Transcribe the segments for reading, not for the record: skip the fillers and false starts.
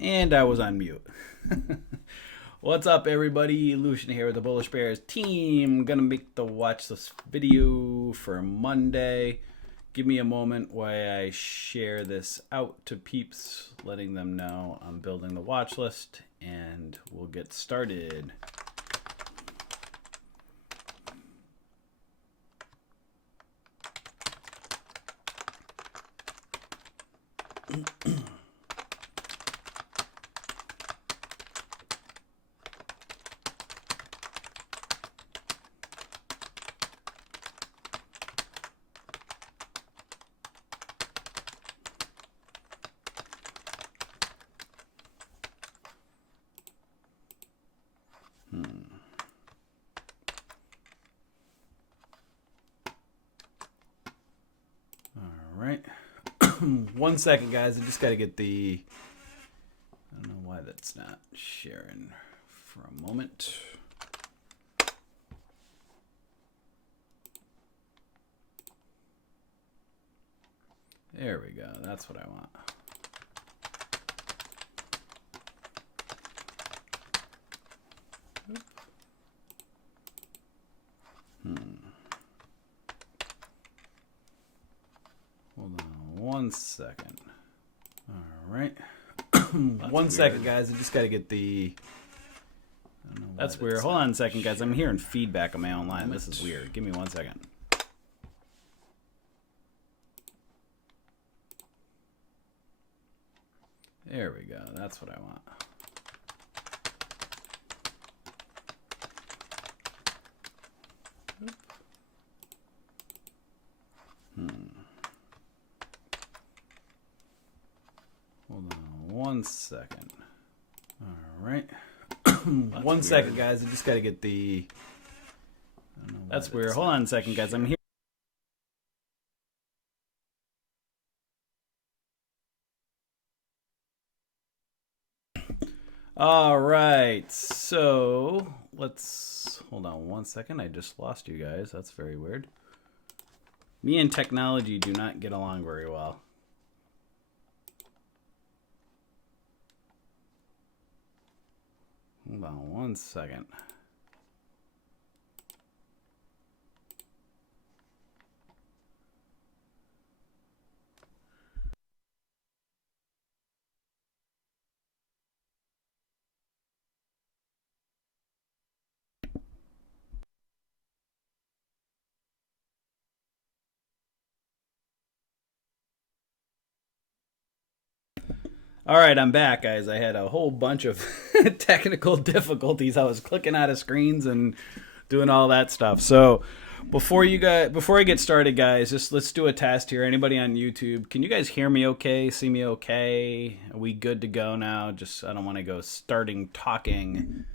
And I was on mute. What's up, everybody? Lucian here with the Bullish Bears team. Gonna make the watch list video for Monday. Give me a moment while I share this out to peeps, letting them know I'm building the watch list, and we'll get started. All right. 1 second, guys. I just got to get the... I don't know why that's not sharing for a moment. There we go. That's what I want. Hold on 1 second. All right. 1 second, guys. I just got to get the... I don't know why that's weird. Hold on a second, guys. I'm hearing feedback on my own line. This is weird. Give me 1 second. There we go. That's what I want. Hold on 1 second. All right. 1 second, guys. I just got to get the... I don't know why that's weird. Hold on a second, guys. I'm here. All right. So let's... Hold on 1 second. I just lost you guys. That's very weird. Me and technology do not get along very well. Hold on 1 second. All right, I'm back, guys. I had a whole bunch of technical difficulties. I was clicking out of screens and doing all that stuff. So before I get started, guys, just let's do a test here. Anybody on YouTube, can you guys hear me okay? See me okay? Are we good to go now? Just I don't want to go starting talking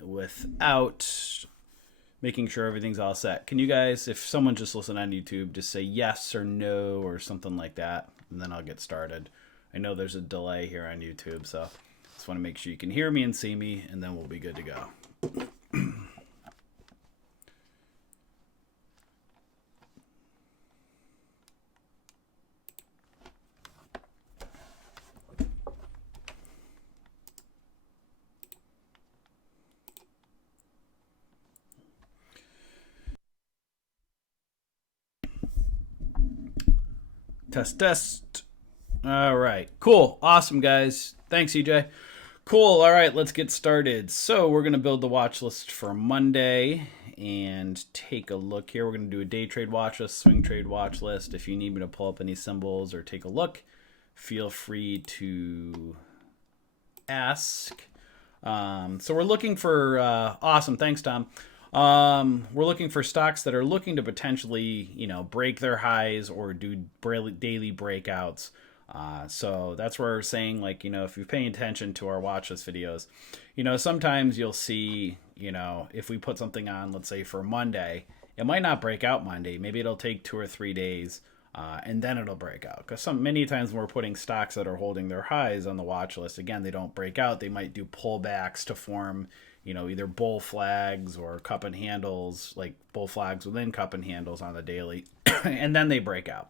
without making sure everything's all set. Can you guys, if someone just listened on YouTube, just say yes or no or something like that, and then I'll get started. I know there's a delay here on YouTube, so just want to make sure you can hear me and see me, and then we'll be good to go. Test, test. All right, cool, awesome, guys. Thanks, EJ. Cool. All right, let's get started. So we're gonna build the watch list for Monday and take a look here. We're gonna do a day trade watch list, swing trade watch list. If you need me to pull up any symbols or take a look, feel free to ask. So we're looking for awesome. Thanks, Tom. We're looking for stocks that are looking to potentially, break their highs or do daily breakouts. So that's where we're saying, like, if you're paying attention to our watch list videos, sometimes you'll see, if we put something on, let's say for Monday, it might not break out Monday. Maybe it'll take 2 or 3 days, and then it'll break out. Because many times when we're putting stocks that are holding their highs on the watch list, again, they don't break out. They might do pullbacks to form, either bull flags or cup and handles, like bull flags within cup and handles on the daily, and then they break out.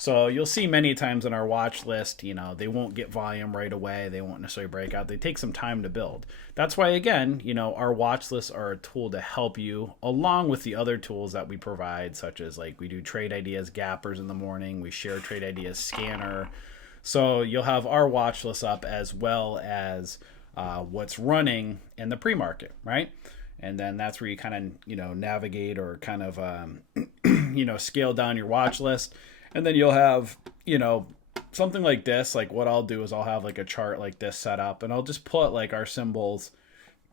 So you'll see many times on our watch list, they won't get volume right away. They won't necessarily break out. They take some time to build. That's why, again, our watch lists are a tool to help you along with the other tools that we provide, such as like we do trade ideas gappers in the morning. We share trade ideas scanner. So you'll have our watch list up as well as what's running in the pre-market, right? And then that's where you kind of, navigate or kind of, scale down your watch list. And then you'll have, something like this. Like what I'll do is I'll have like a chart like this set up, and I'll just put like our symbols,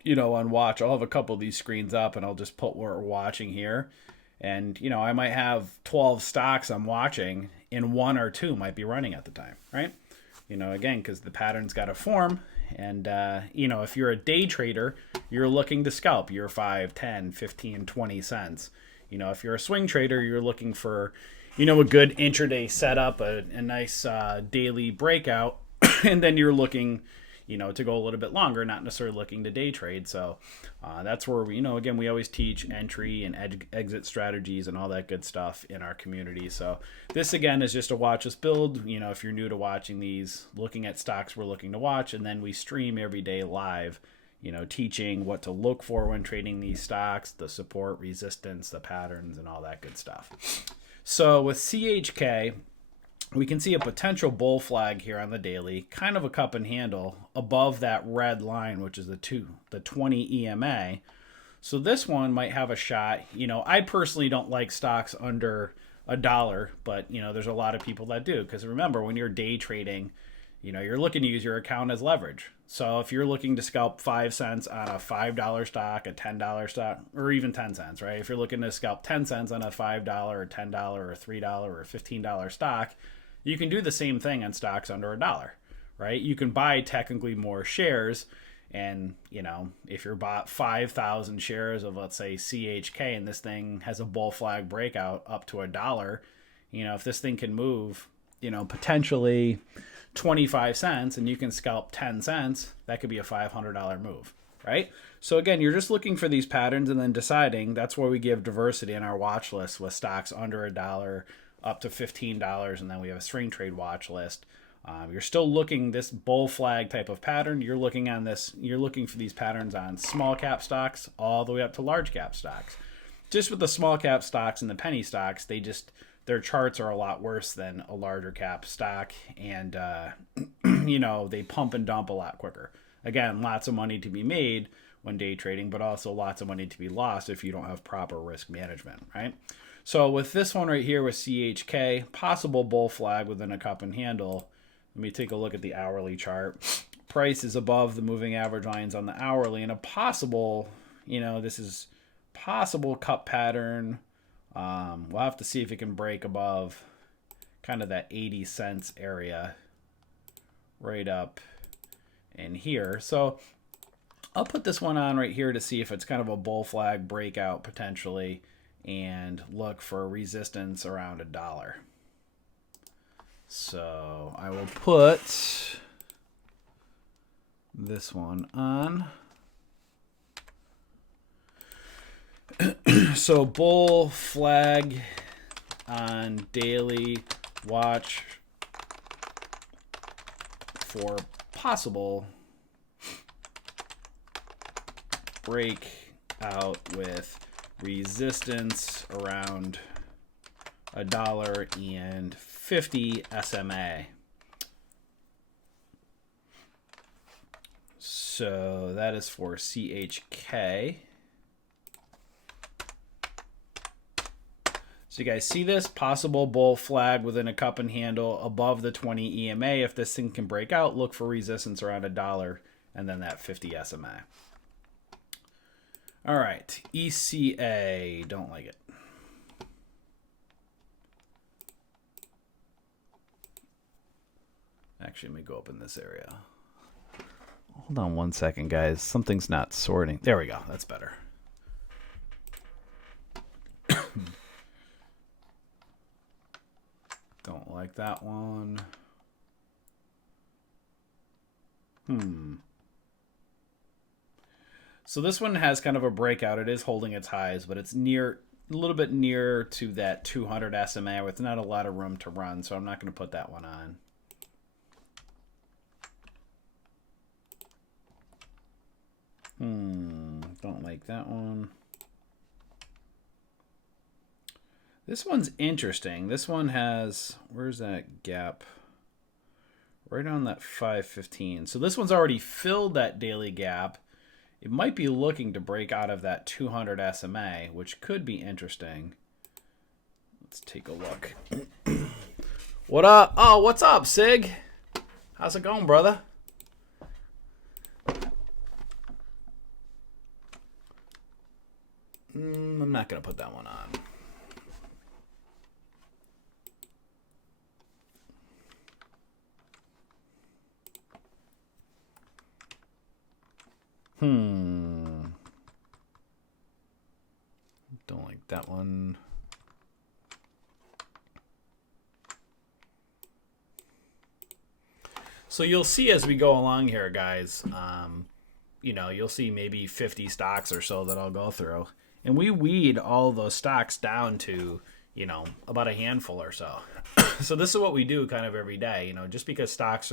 on watch. I'll have a couple of these screens up, and I'll just put what we're watching here. And, I might have 12 stocks I'm watching, and one or two might be running at the time, right? Again, because the pattern's got to form. And, if you're a day trader, you're looking to scalp your 5, 10, 15, 20 cents. If you're a swing trader, you're looking for, a good intraday setup, a nice daily breakout, and then you're looking, to go a little bit longer, not necessarily looking to day trade. So that's where we, again, we always teach entry and exit strategies and all that good stuff in our community. So this, again, is just a watch list build. If you're new to watching these, looking at stocks we're looking to watch, and then we stream every day live, teaching what to look for when trading these stocks, the support, resistance, the patterns, and all that good stuff. So with CHK, we can see a potential bull flag here on the daily, kind of a cup and handle above that red line, which is the 20 EMA. So this one might have a shot. I personally don't like stocks under $1, but there's a lot of people that do, because remember, when you're day trading, you're looking to use your account as leverage. So if you're looking to scalp 5 cents on a $5 stock, a $10 stock, or even 10 cents, right? If you're looking to scalp 10 cents on a $5 or $10 or $3 or $15 stock, you can do the same thing on stocks under $1, right? You can buy technically more shares. And, if you're bought 5,000 shares of, let's say, CHK, and this thing has a bull flag breakout up to $1, if this thing can move, potentially 25 cents, and you can scalp 10 cents, that could be a $500 move, right? So again, you're just looking for these patterns and then deciding. That's why we give diversity in our watch list with stocks under $1 up to $15, and then we have a swing trade watch list. You're still looking this bull flag type of pattern. You're looking for these patterns on small cap stocks all the way up to large cap stocks. Just with the small cap stocks and the penny stocks, their charts are a lot worse than a larger cap stock, and they pump and dump a lot quicker. Again, lots of money to be made when day trading, but also lots of money to be lost if you don't have proper risk management, right? So with this one right here with CHK, possible bull flag within a cup and handle. Let me take a look at the hourly chart. Price is above the moving average lines on the hourly, and a possible, this is possible cup pattern. We'll have to see if it can break above kind of that 80 cents area right up in here. So I'll put this one on right here to see if it's kind of a bull flag breakout potentially, and look for resistance around $1. So I will put this one on. So bull flag on daily, watch for possible breakout with resistance around $1.50 SMA. So that is for CHK. So you guys see this possible bull flag within a cup and handle above the 20 EMA. If this thing can break out, look for resistance around $1 and then that 50 SMA. All right, ECA, don't like it. Actually, let me go up in this area. Hold on one second, guys. Something's not sorting. There we go. That's better. Don't like that one. So this one has kind of a breakout. It is holding its highs, but it's near a little bit nearer to that 200 SMA with not a lot of room to run, so I'm not going to put that one on. Don't like that one. This one's interesting. This one has, where's that gap? Right on that 515. So this one's already filled that daily gap. It might be looking to break out of that 200 SMA, which could be interesting. Let's take a look. What up? Oh, what's up, Sig? How's it going, brother? I'm not going to put that one on. Don't like that one. So you'll see as we go along here, guys, you know, you'll see maybe 50 stocks or so that I'll go through. And we weed all those stocks down to, you know, about a handful or so. So this is what we do kind of every day, you know, just because stocks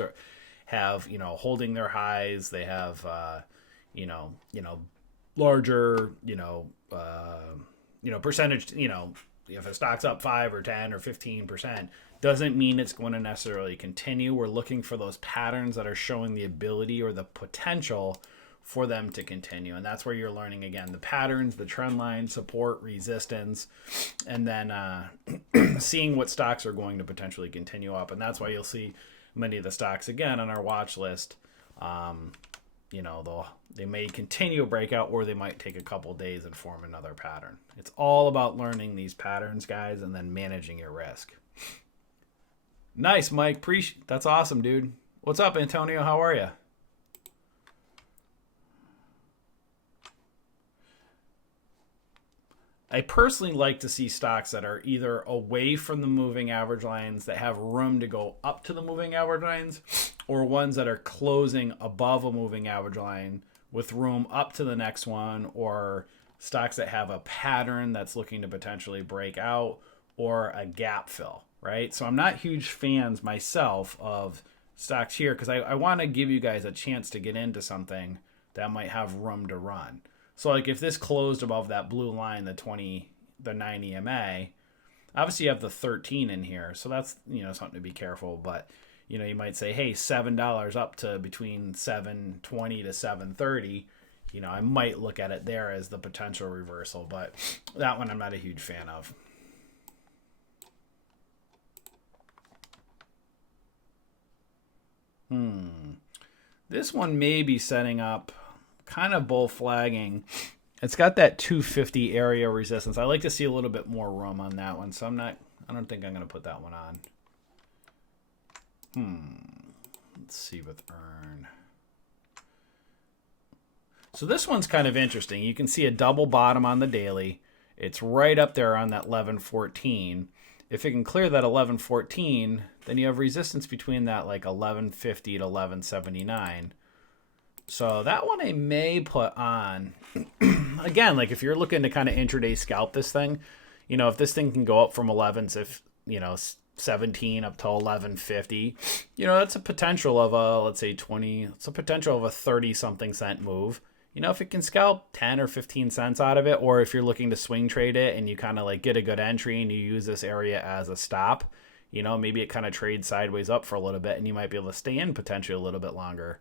have, you know, holding their highs, they have, you know, larger, percentage, you know, if a stock's up 5 or 10 or 15%, doesn't mean it's going to necessarily continue. We're looking for those patterns that are showing the ability or the potential for them to continue. And that's where you're learning, again, the patterns, the trend line, support, resistance, and then seeing what stocks are going to potentially continue up. And that's why you'll see many of the stocks, again, on our watch list. You know, they may continue a breakout, or they might take a couple days and form another pattern. It's all about learning these patterns, guys, and then managing your risk. Nice, Mike. That's awesome, dude. What's up, Antonio? How are you? I personally like to see stocks that are either away from the moving average lines, that have room to go up to the moving average lines, or ones that are closing above a moving average line with room up to the next one, or stocks that have a pattern that's looking to potentially break out, or a gap fill, right? So I'm not huge fans myself of stocks here because I want to give you guys a chance to get into something that might have room to run. So like if this closed above that blue line, the 9 EMA, obviously you have the 13 in here. So that's, you know, something to be careful. But, you know, you might say, hey, $7 up to between 720 to 730. You know, I might look at it there as the potential reversal. But that one I'm not a huge fan of. This one may be setting up kind of bull flagging. It's got that 250 area resistance. I like to see a little bit more room on that one, so I don't think I'm going to put that one on. Let's see with earn. So this one's kind of interesting. You can see a double bottom on the daily. It's right up there on that 1114. If it can clear that 1114, then you have resistance between that like 1150 to 1179. So that one I may put on. Again, like if you're looking to kind of intraday scalp this thing, you know, if this thing can go up from 17 up to 1150, you know, that's a potential of a, let's say 20, it's a potential of a 30 something cent move. You know, if it can scalp 10 or 15 cents out of it, or if you're looking to swing trade it and you kind of like get a good entry and you use this area as a stop, you know, maybe it kind of trades sideways up for a little bit and you might be able to stay in potentially a little bit longer.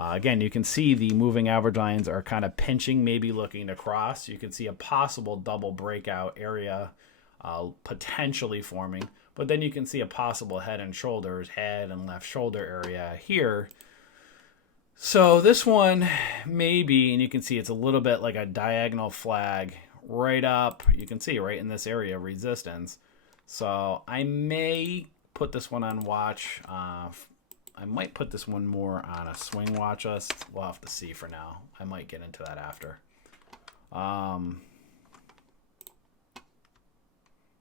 Again, you can see the moving average lines are kind of pinching, maybe looking to cross. You can see a possible double breakout area potentially forming, but then you can see a possible head and left shoulder area here. So this one maybe, and you can see it's a little bit like a diagonal flag right up. You can see right in this area of resistance. So I may put this one on watch. I might put this one more on a swing watch list. We'll have to see for now. I might get into that after.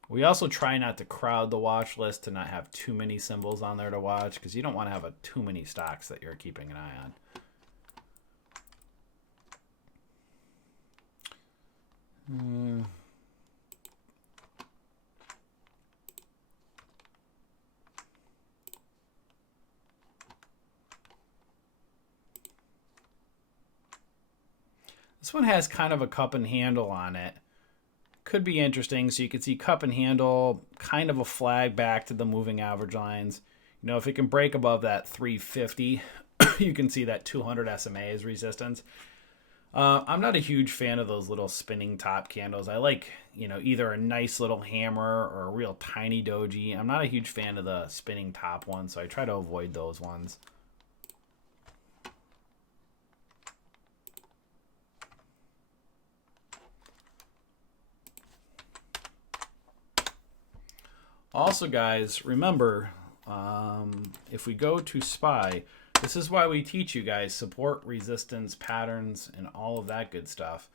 We also try not to crowd the watch list, to not have too many symbols on there to watch, because you don't want to have too many stocks that you're keeping an eye on. This one has kind of a cup and handle on it. Could be interesting. So you can see cup and handle, kind of a flag back to the moving average lines. You know, if it can break above that 350, you can see that 200 SMA is resistance. I'm not a huge fan of those little spinning top candles. I like, you know, either a nice little hammer or a real tiny doji. I'm not a huge fan of the spinning top ones, so I try to avoid those ones. Also, guys, remember, if we go to SPY, this is why we teach you guys support, resistance, patterns, and all of that good stuff.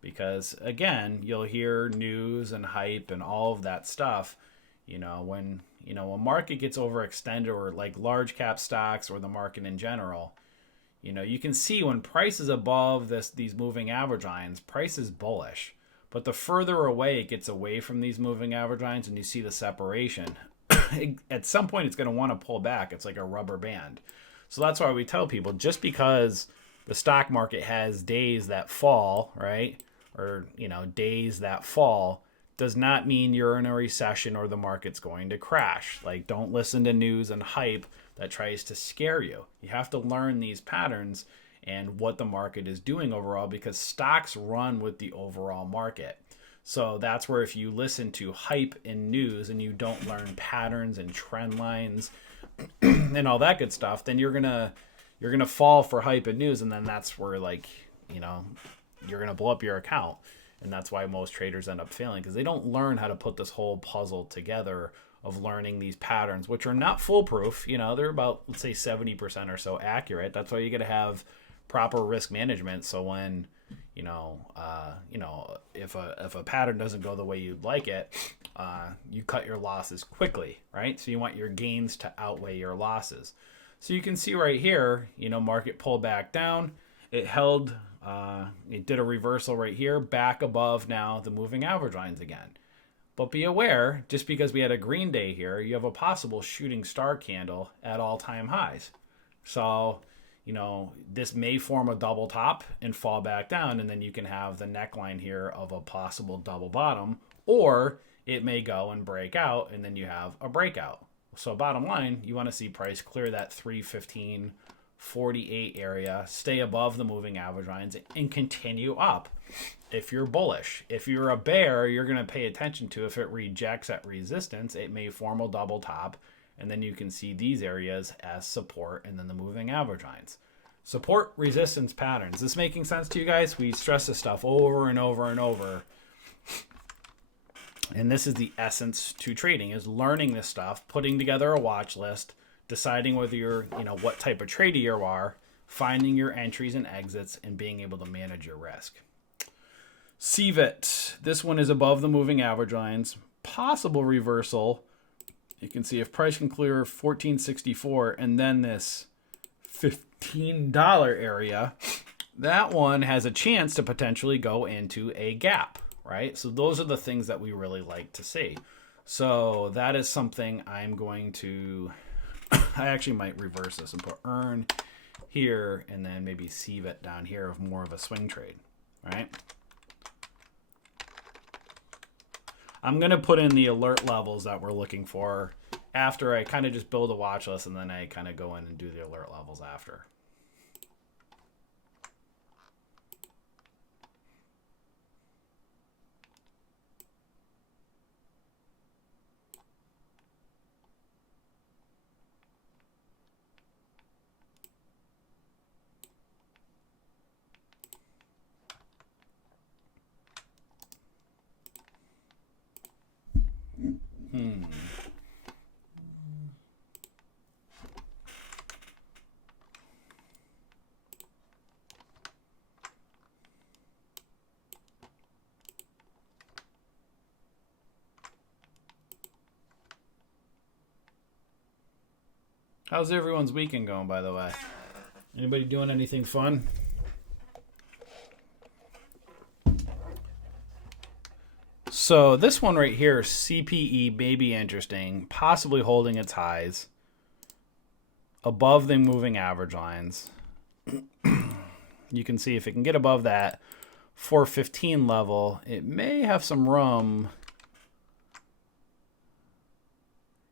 Because, again, you'll hear news and hype and all of that stuff. You know, when, you know, a market gets overextended, or like large cap stocks or the market in general, you know, you can see when price is above these moving average lines, price is bullish. But the further away it gets away from these moving average lines and you see the separation, at some point it's going to want to pull back. It's like a rubber band. So that's why we tell people, just because the stock market has days that fall, right? Or, you know, days that fall, does not mean you're in a recession or the market's going to crash. Like, don't listen to news and hype that tries to scare you. You have to learn these patterns and what the market is doing overall, because stocks run with the overall market. So that's where, if you listen to hype and news and you don't learn patterns and trend lines and all that good stuff, then you're gonna fall for hype and news, and then that's where, like, you know, you're gonna blow up your account. And that's why most traders end up failing, because they don't learn how to put this whole puzzle together of learning these patterns, which are not foolproof. You know, they're about, let's say, 70% or so accurate. That's why you got to have proper risk management. So when, if a pattern doesn't go the way you'd like it, you cut your losses quickly, right? So you want your gains to outweigh your losses. So you can see right here, you know, market pulled back down. It held, it did a reversal right here, back above now the moving average lines again. But be aware, just because we had a green day here, you have a possible shooting star candle at all-time highs. So, you know, this may form a double top and fall back down, and then you can have the neckline here of a possible double bottom, or it may go and break out, and then you have a breakout. So bottom line, you want to see price clear that 315.48 area, stay above the moving average lines, and continue up if you're bullish. If you're a bear, you're going to pay attention to, if it rejects at resistance, it may form a double top, and then you can see these areas as support, and then the moving average lines. Support, resistance, patterns. This making sense to you guys? We stress this stuff over and over and over. And this is the essence to trading, is learning this stuff, putting together a watch list, deciding whether you're, you know, what type of trader you are, finding your entries and exits, and being able to manage your risk. CVIT. This one is above the moving average lines. Possible reversal. You can see if price can clear 1464 and then this $15 area, that one has a chance to potentially go into a gap, right? So those are the things that we really like to see. So that is something I'm going to, I actually might reverse this and put earn here and then maybe CVIT down here of more of a swing trade, right? I'm going to put in the alert levels that we're looking for after I kind of just build a watch list, and then I kind of go in and do the alert levels after. How's everyone's weekend going, by the way? Anybody doing anything fun? So this one right here, CPE, may be interesting, possibly holding its highs above the moving average lines. You can see if it can get above that 415 level, it may have some room.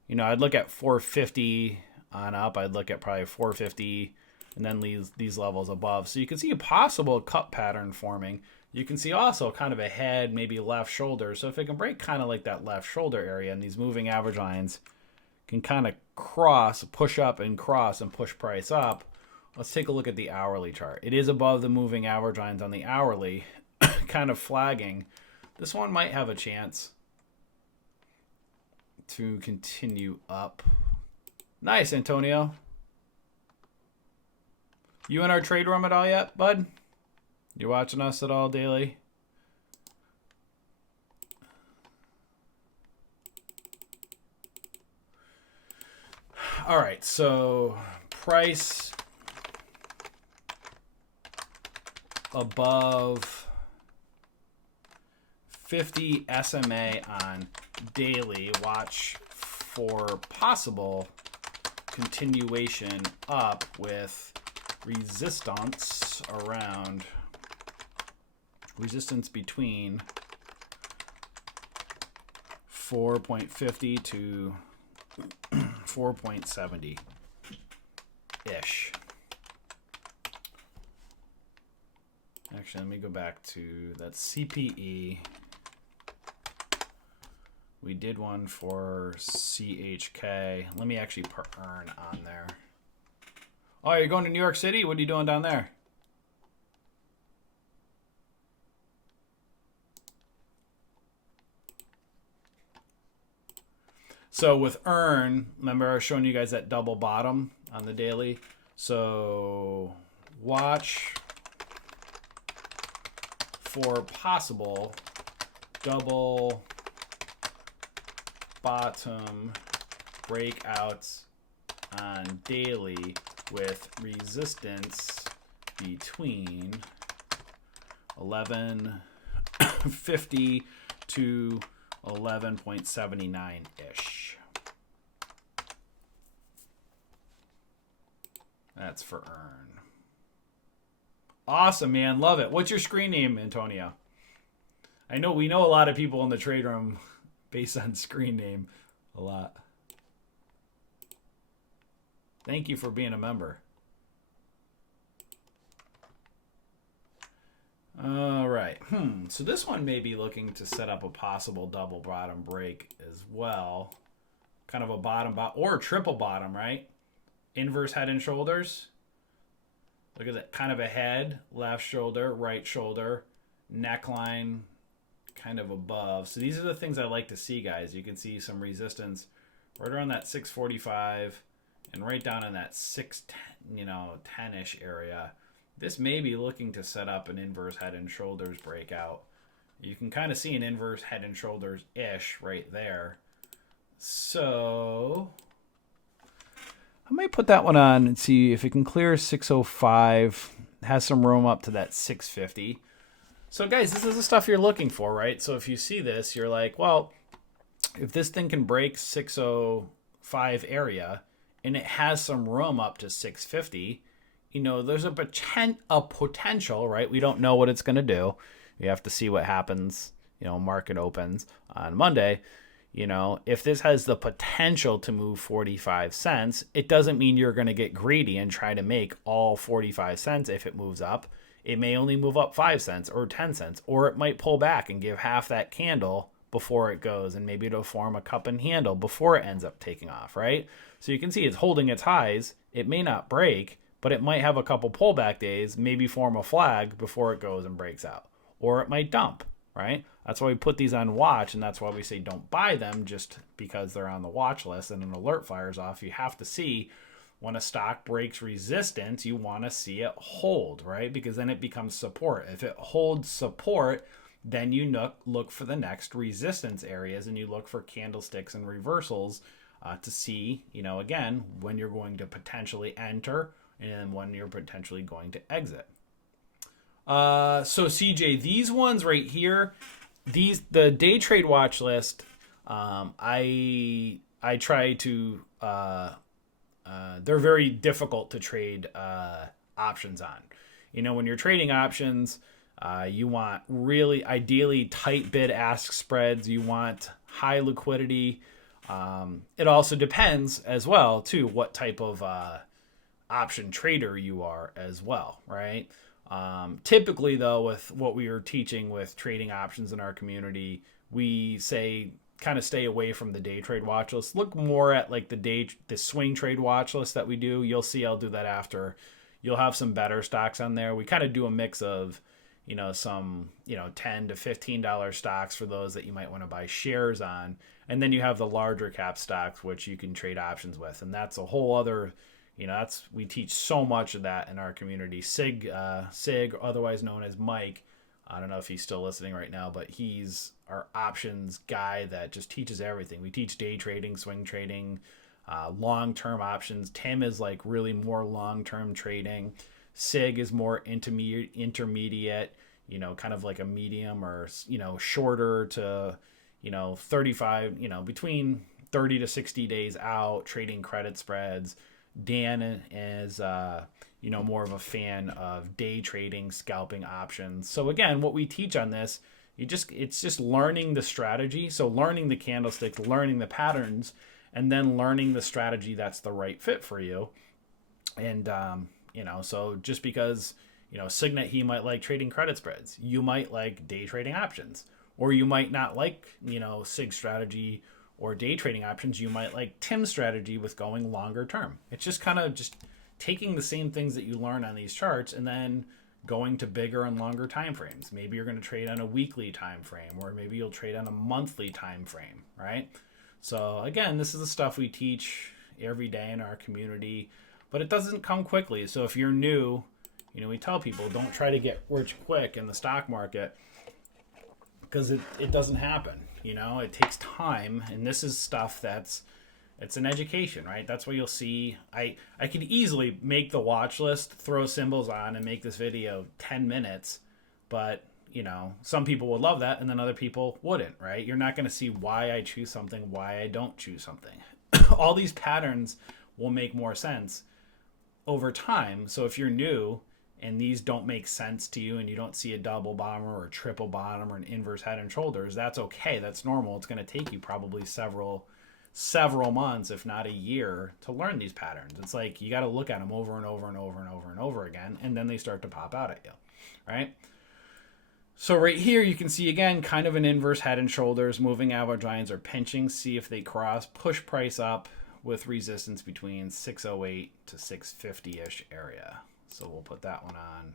You know, I'd look at 450 on up. I'd look at probably 450 and then these levels above. So you can see a possible cut pattern forming. You can see also kind of a head, maybe left shoulder. So if it can break kind of like that left shoulder area, and these moving average lines can kind of cross, push up and cross and push price up. Let's take a look at the hourly chart. It is above the moving average lines on the hourly, kind of flagging. This one might have a chance to continue up. Nice, Antonio. You in our trade room at all yet, bud? You watching us at all daily? All right, so price above 50 SMA on daily. Watch for possible continuation up with resistance around between 4.50 to 4.70 ish. Actually, let me go back to that CPE. We did one for CHK. Let me actually put earn on there. Oh, you're going to New York City? What are you doing down there? So with earn, remember I was showing you guys that double bottom on the daily. So watch for possible double bottom breakouts on daily with resistance between 11.50 to 11.79 ish. That's for earn. Awesome, man. Love it. What's your screen name, Antonio? I know we know a lot of people in the trade room based on screen name a lot. Thank you for being a member. All right. So this one may be looking to set up a possible double bottom break as well. Kind of a bottom or a triple bottom, right? Inverse head and shoulders. Look at that. Kind of a head, left shoulder, right shoulder, neckline kind of above. So these are the things I like to see, guys. You can see some resistance right around that 645 and right down in that 610, 10-ish area. This may be looking to set up an inverse head and shoulders breakout. You can kind of see an inverse head and shoulders-ish right there. So I might put that one on and see if it can clear 605. Has some room up to that 650. So guys, this is the stuff you're looking for, right? So if you see this, you're like, well, if this thing can break 605 area and it has some room up to 650, there's a potential, right? We don't know what it's going to do. We have to see what happens, market opens on Monday. If this has the potential to move 45 cents, it doesn't mean you're going to get greedy and try to make all 45 cents if it moves up. It may only move up 5 cents or 10 cents, or it might pull back and give half that candle before it goes, and maybe it'll form a cup and handle before it ends up taking off, right? So you can see it's holding its highs. It may not break, but it might have a couple pullback days, maybe form a flag before it goes and breaks out. Or it might dump, right? That's why we put these on watch, and that's why we say don't buy them just because they're on the watch list and an alert fires off. You have to see when a stock breaks resistance, you want to see it hold, right? Because then it becomes support. If it holds support, then you look for the next resistance areas, and you look for candlesticks and reversals to see, again, when you're going to potentially enter and when you're potentially going to exit. So CJ, these ones right here, the day trade watch list, I try to, they're very difficult to trade options on. When you're trading options, You want really ideally tight bid ask spreads. You want high liquidity. It also depends as well too what type of option trader you are as well, right? Typically though, with what we are teaching with trading options in our community, we say kind of stay away from the day trade watch list. Look more at like the swing trade watch list that we do. You'll see I'll do that after. You'll have some better stocks on there. We kind of do a mix of, some, $10 to $15 stocks for those that you might want to buy shares on. And then you have the larger cap stocks, which you can trade options with. And that's a whole other, we teach so much of that in our community. Sig, otherwise known as Mike, I don't know if he's still listening right now, but he's our options guy that just teaches everything. We teach day trading, swing trading, long-term options. Tim is like really more long-term trading. Sig is more intermediate, kind of like a medium or, shorter to, 35, between 30 to 60 days out, trading credit spreads. Dan is, more of a fan of day trading, scalping options. So again, what we teach on this, it's just learning the strategy. So learning the candlesticks, learning the patterns, and then learning the strategy that's the right fit for you. And, so just because, Signet, he might like trading credit spreads. You might like day trading options, or you might not like, Sig strategy or day trading options. You might like Tim's strategy with going longer term. It's just kind of just taking the same things that you learn on these charts and then going to bigger and longer time frames. Maybe you're going to trade on a weekly time frame, or maybe you'll trade on a monthly time frame, right? So again, this is the stuff we teach every day in our community, but it doesn't come quickly. So if you're new, we tell people don't try to get rich quick in the stock market, because it doesn't happen. It takes time, and this is stuff it's an education, right? That's what you'll see. I could easily make the watch list, throw symbols on, and make this video 10 minutes, but some people would love that, and then other people wouldn't, right? You're not going to see why I choose something, why I don't choose something. All these patterns will make more sense over time. So if you're new and these don't make sense to you, and you don't see a double bottom or a triple bottom or an inverse head and shoulders, that's okay. That's normal. It's going to take you probably several months, if not a year, to learn these patterns. It's like you got to look at them over and over and over and over and over again, and then they start to pop out at you, right? So right here you can see again kind of an inverse head and shoulders. Moving average lines are pinching. See if they cross. Push price up with resistance between 608 to 650-ish area. So we'll put that one on.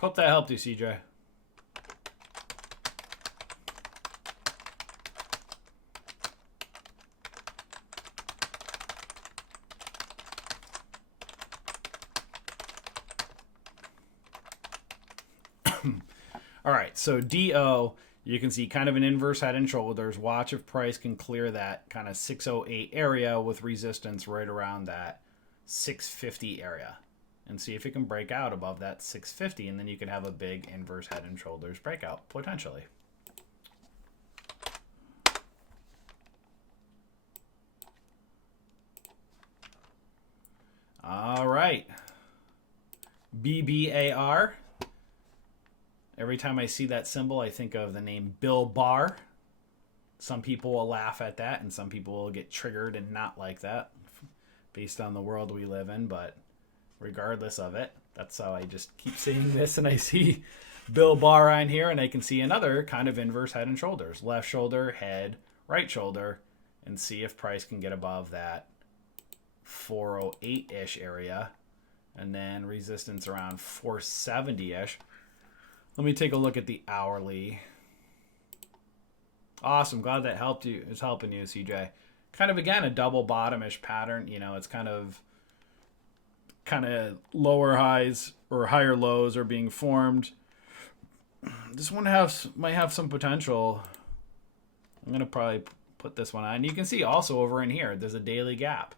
Hope that helped you, CJ. All right, so DO, you can see kind of an inverse head and shoulders. Watch if price can clear that kind of 608 area with resistance right around that 650 area. And see if it can break out above that 650, and then you can have a big inverse head and shoulders breakout, potentially. All right. BBAR. Every time I see that symbol, I think of the name Bill Barr. Some people will laugh at that, and some people will get triggered and not like that based on the world we live in, but regardless of it, that's how I just keep seeing this, and I see Bill Barr on here, and I can see another kind of inverse head and shoulders. Left shoulder, head, right shoulder, and see if price can get above that 408-ish area, and then resistance around 470-ish. Let me take a look at the hourly. Awesome. Glad that helped you. It's helping you, CJ. Kind of, again, a double bottom-ish pattern. It's kind of lower highs or higher lows are being formed. This one might have some potential. I'm going to probably put this one on. You can see also over in here, there's a daily gap.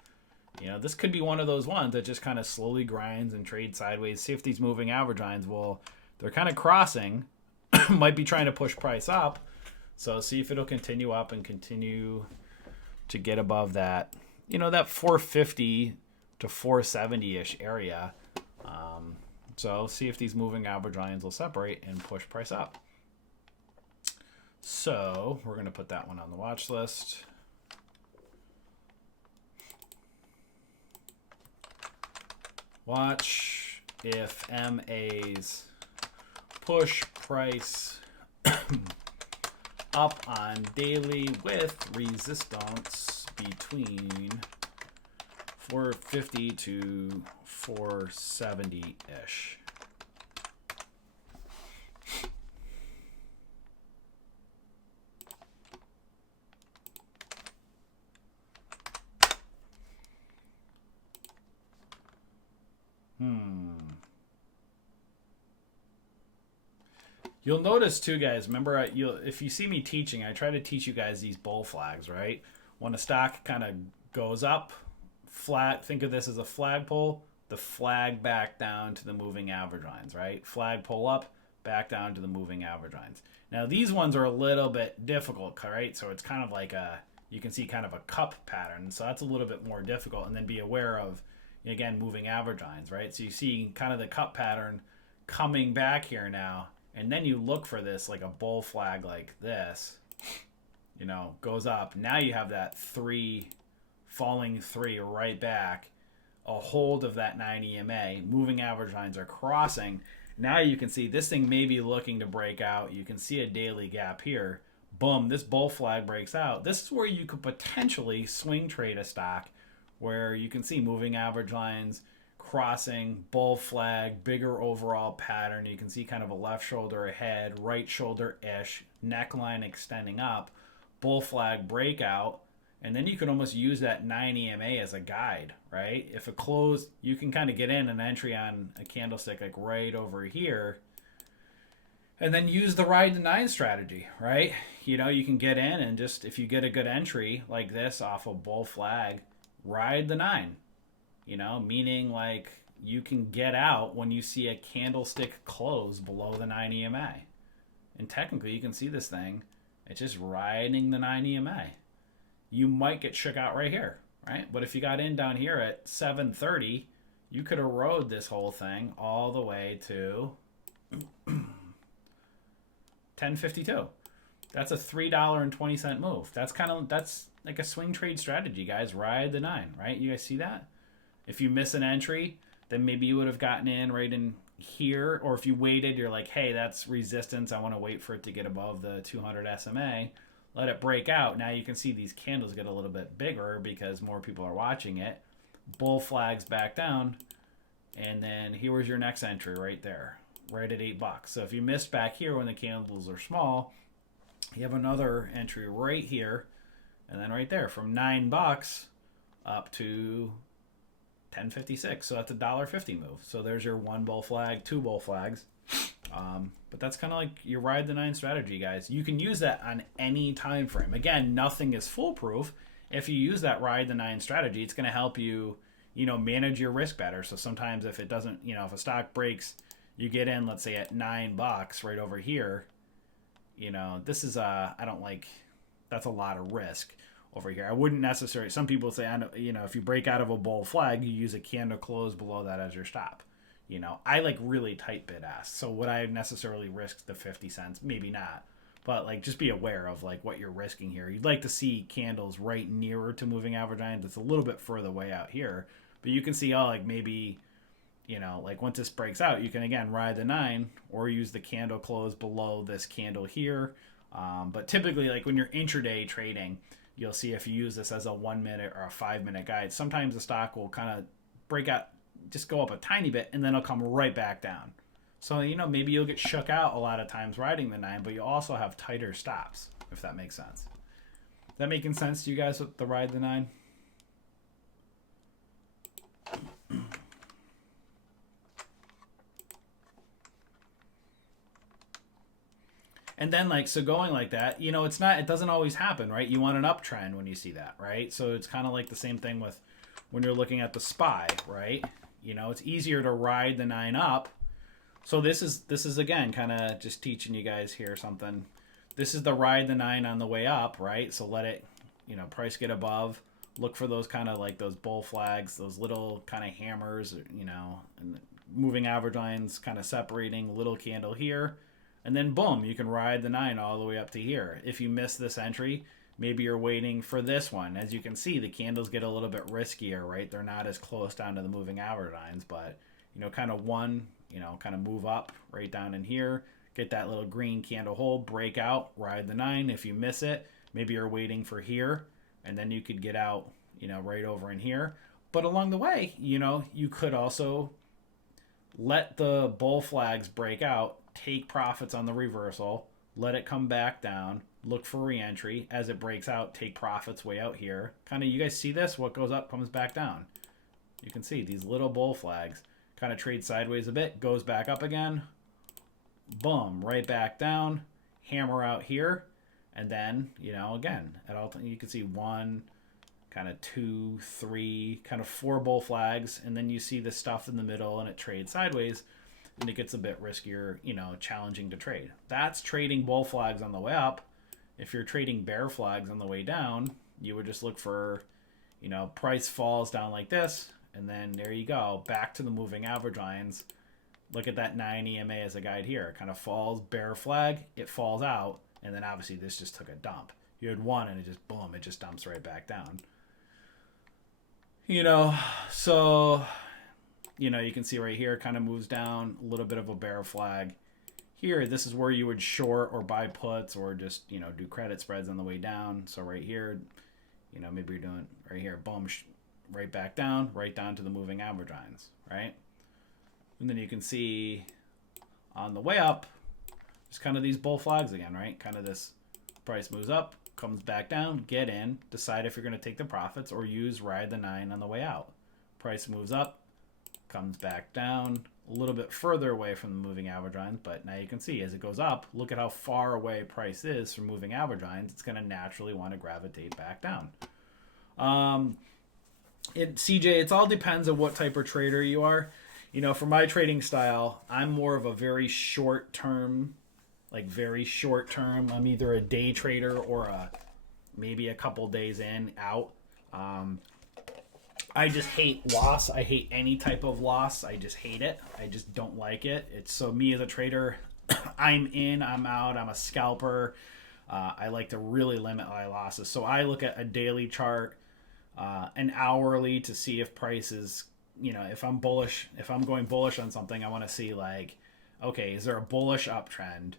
This could be one of those ones that just kind of slowly grinds and trades sideways. See if these moving average lines they're kind of crossing, might be trying to push price up. So see if it'll continue up and continue to get above that, that 450 to 470-ish area. So see if these moving average lines will separate and push price up. So we're going to put that one on the watch list. Watch if MAs push price up on daily with resistance between 450 to 470-ish. You'll notice too, guys, remember, if you see me teaching, I try to teach you guys these bull flags, right? When a stock kind of goes up, flat, think of this as a flagpole, the flag back down to the moving average lines, right? Flagpole up, back down to the moving average lines. Now, these ones are a little bit difficult, right? So it's kind of like you can see kind of a cup pattern. So that's a little bit more difficult. And then be aware of, again, moving average lines, right? So you see kind of the cup pattern coming back here now. And then you look for this like a bull flag like this, goes up. Now you have that falling three right back, a hold of that 9 EMA. Moving average lines are crossing. Now you can see this thing may be looking to break out. You can see a daily gap here. Boom, this bull flag breaks out. This is where you could potentially swing trade a stock where you can see moving average lines crossing, bull flag, bigger overall pattern. You can see kind of a left shoulder ahead, right shoulder-ish, neckline extending up, bull flag breakout, and then you can almost use that 9 EMA as a guide, right? If it closed, you can kind of get in an entry on a candlestick like right over here, and then use the ride to 9 strategy, right? You can get in and just, if you get a good entry like this off a bull flag, ride the 9. Meaning like you can get out when you see a candlestick close below the 9 EMA. And technically you can see this thing, it's just riding the 9 EMA. You might get shook out right here, right? But if you got in down here at 730, you could erode this whole thing all the way to 1052. That's a $3.20 move. That's like a swing trade strategy, guys. Ride the 9, right? You guys see that? If you miss an entry, then maybe you would have gotten in right in here. Or if you waited, you're like, hey, that's resistance. I want to wait for it to get above the 200 SMA. Let it break out. Now you can see these candles get a little bit bigger because more people are watching it. Bull flags back down. And then here was your next entry right there, right at $8. So if you missed back here when the candles are small, you have another entry right here. And then right there from $9 up to 1056. So that's a $1.50 move. So there's your 1 bull flag, 2 bull flags. But that's kind of like your ride the 9 strategy, guys. You can use that on any time frame. Again, nothing is foolproof. If you use that ride the 9 strategy, it's going to help you, manage your risk better. So sometimes if it doesn't, if a stock breaks, you get in, let's say at $9 right over here, this is that's a lot of risk over here. I wouldn't necessarily, some people say, if you break out of a bull flag, you use a candle close below that as your stop. I like really tight bid ask. So would I necessarily risk the 50 cents? Maybe not. But like, just be aware of like what you're risking here. You'd like to see candles right nearer to moving average lines. It's a little bit further way out here, but you can see, maybe, like once this breaks out, you can again ride the 9 or use the candle close below this candle here. But typically, like when you're intraday trading, you'll see if you use this as a 1 minute or a 5 minute guide, sometimes the stock will kind of break out, just go up a tiny bit, and then it'll come right back down. So, maybe you'll get shook out a lot of times riding the 9, but you'll also have tighter stops, if that makes sense. Is that making sense to you guys with the ride the 9? And then going like that, it doesn't always happen, right? You want an uptrend when you see that, right? So it's kind of like the same thing with when you're looking at the SPY, right? It's easier to ride the 9 up. So this is again, kind of just teaching you guys here something. this is the ride the 9 on the way up, right? So let it, price get above. Look for those kind of like those bull flags, those little kind of hammers, and moving average lines kind of separating, little candle here. And then boom, you can ride the 9 all the way up to here. If you miss this entry, maybe you're waiting for this one. As you can see, the candles get a little bit riskier, right? They're not as close down to the moving average lines, but, kind of one, kind of move up right down in here, get that little green candle hold, break out, ride the 9. If you miss it, maybe you're waiting for here, and then you could get out, right over in here. But along the way, you could also let the bull flags break out, take profits on the reversal, let it come back down, look for re-entry. As it breaks out, take profits way out here. Kind of, you guys see this? What goes up comes back down. You can see these little bull flags kind of trade sideways a bit, goes back up again, boom, right back down, hammer out here, and then, again, at all you can see 1, kind of 2, 3, kind of 4 bull flags, and then you see the stuff in the middle and it trades sideways, and it gets a bit riskier, challenging to trade. That's trading bull flags on the way up. If you're trading bear flags on the way down, you would just look for, price falls down like this, and then there you go, back to the moving average lines. Look at that 9 EMA as a guide here. It kind of falls, bear flag, it falls out, and then obviously this just took a dump. You had 1 and it just, boom, it just dumps right back down. So, you can see right here, kind of moves down, a little bit of a bear flag. Here, this is where you would short or buy puts or just, do credit spreads on the way down. So right here, maybe you're doing right here, boom, right back down, right down to the moving average lines, right? And then you can see on the way up, just kind of these bull flags again, right? Kind of this price moves up, comes back down, get in, decide if you're going to take the profits or use ride the 9 on the way out. Price moves up, comes back down, a little bit further away from the moving average lines, but now you can see as it goes up, look at how far away price is from moving average lines. It's going to naturally want to gravitate back down. CJ, it all depends on what type of trader you are. For my trading style, I'm more of a very short term. I'm either a day trader or maybe a couple days in, out. I just hate loss. I hate any type of loss. I just hate it. I just don't like it. It's so me as a trader, I'm in, I'm out, I'm a scalper. I like to really limit my losses. So I look at a daily chart, an hourly to see if prices, if I'm bullish, if I'm going bullish on something, I want to see like, okay, is there a bullish uptrend?